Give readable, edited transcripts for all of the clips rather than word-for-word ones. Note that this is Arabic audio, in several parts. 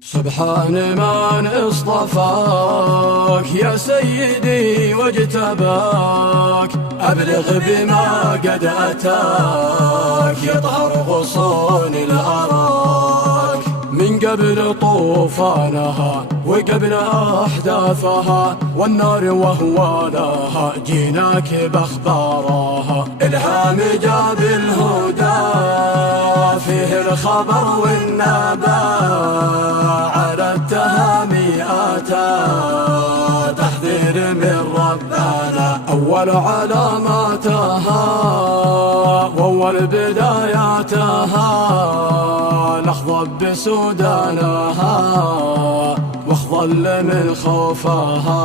سبحان من اصطفاك يا سيدي واجتباك، أبلغ بما قد أتاك يطهر غصون الأراك. من قبل طوفانها وقبل أحداثها والنار وهوالها، جيناك بأخبارها. إلهام جاب الهدى فيه الخبر والنبأ، على التهامي أتى تحذير من ربنا. أول علاماتها وأول بداياتها، لحظة بسودانها واخضل من خوفها.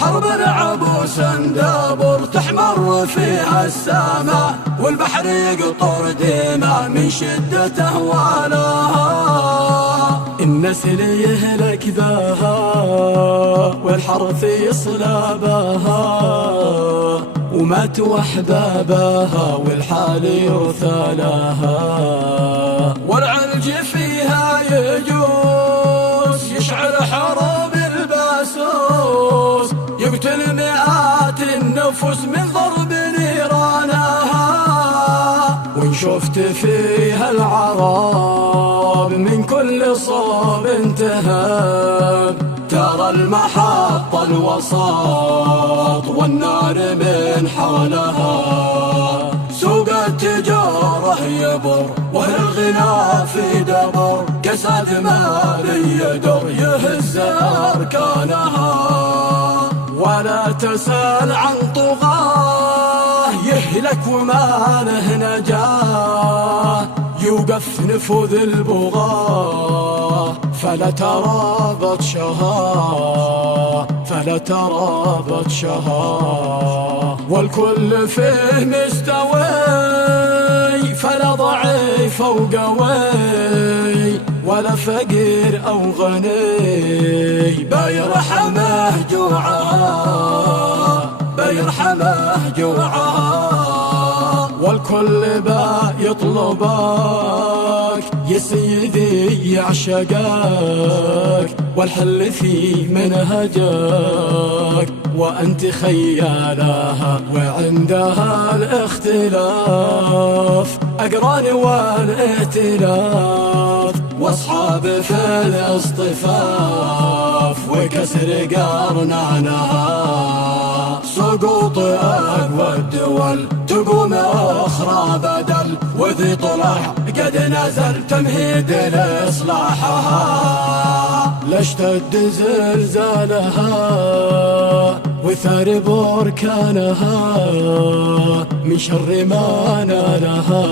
حرب العبوس دابر تحمر فيها السماء، والبحر يقطر دماء من شدة أهوالها. النسل يهلك بها والحرث يصلبها، ومات أحبابها والحال يرثى لها. والعرج فيها يجوس يشعل حروب الباسوس، يقتل مئات النفوس من ضرب نيرانها. وإن شفت فيها العراب من كل صوب انتهاب، ترى المحط الوسط والنار من حولها. سوق التجارة يبر وأهل الغنى في دبر، كساد مال يدر يهز أركانها. ولا تسأل عن طغاه يهلك وما له نجاه، يوقف نفوذ البغاه فلا ترى بطشها، فلا ترى بطشها. والكل فيه مستوي، فلا ضعيف أو قوي، ولا فقير أو غني، بيرحمه جوعها، بيرحمه جوعها. والكل با يطلبك يا سيدي يعشقك، والحل في منهجك وأنت خيالها. وعندها الاختلاف أقران والائتلاف، واصحاب في الاصطفاف وكسر قرنانها. سقوط أقوى الدول تقوم أخرى بدل، وذي طلع قد نزل تمهيد لإصلاحها. لاشتد زلزالها وثار بركانها، من شر ما نالها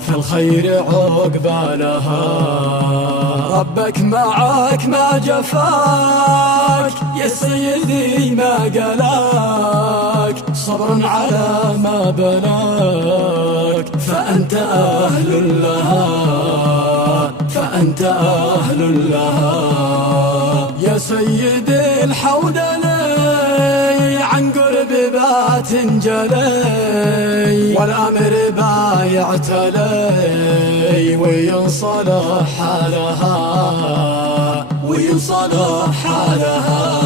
في الخير عقبالها. ربك معك ما جفاك يا سيدي ما قلاك، صبر على ما بلاك فأنت أهل لها، فأنت أهل لها. يا سيدي الحودلي عن قرب بات جلي، والأمر بايعت لي وينصلح حالها، وينصلح حالها.